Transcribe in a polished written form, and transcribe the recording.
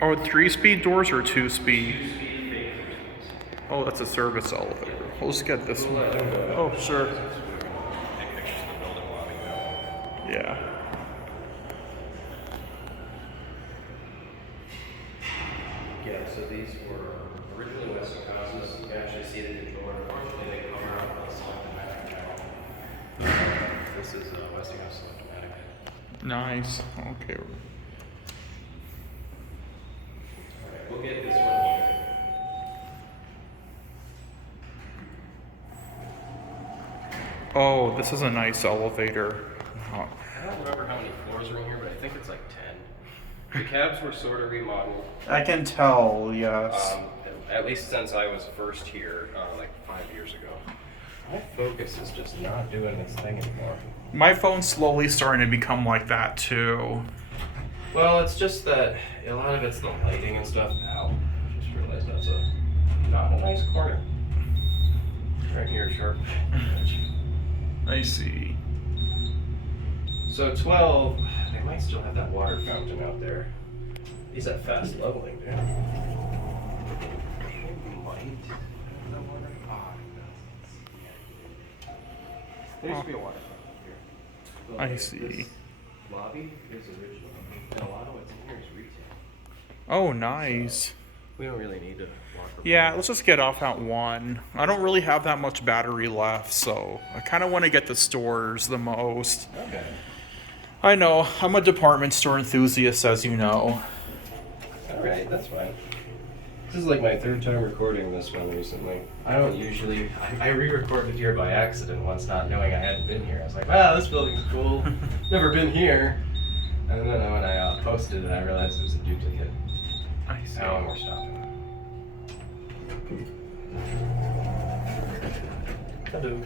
Oh, 3-speed doors or 2-speed? Oh, that's a service elevator. We'll just get this one. Oh, sure. Yeah. Yeah, so these were originally Westinghouses. You can actually see the controller. Unfortunately, they come around with a select-o-matic now. This is a Westinghouse select-o-matic. Nice. Okay. Alright, we'll get this one here. Oh, this is a nice elevator. Oh, I don't remember how many floors are in here, but I think it's like 10. The cabs were sort of remodeled. I can tell, yes. At least since I was first here, like 5 years ago. My Focus is just not doing its thing anymore. My phone's slowly starting to become like that too. Well, it's just that a lot of it's the lighting and stuff. Ow. I just realized that's not a nice corner. Right here, sharp. I see. So 12, they might still have that water fountain out there. Is that fast leveling, dude? They might. There used to be a water fountain here. But I see. This lobby is original, and a lot of what's in here is retail. Oh, nice. We don't really need to walk around. Yeah, let's just get off at 1. I don't really have that much battery left, so I kind of want to get the stores the most. Okay. I know, I'm a department store enthusiast, as you know. Alright, that's fine. This is like my 3rd time recording this one recently. I don't usually... I re-recorded here by accident once, not knowing I hadn't been here. I was like, wow, this building's cool. Never been here. And then when I posted it, I realized it was a duplicate. I see. Now we're stopping. Hello.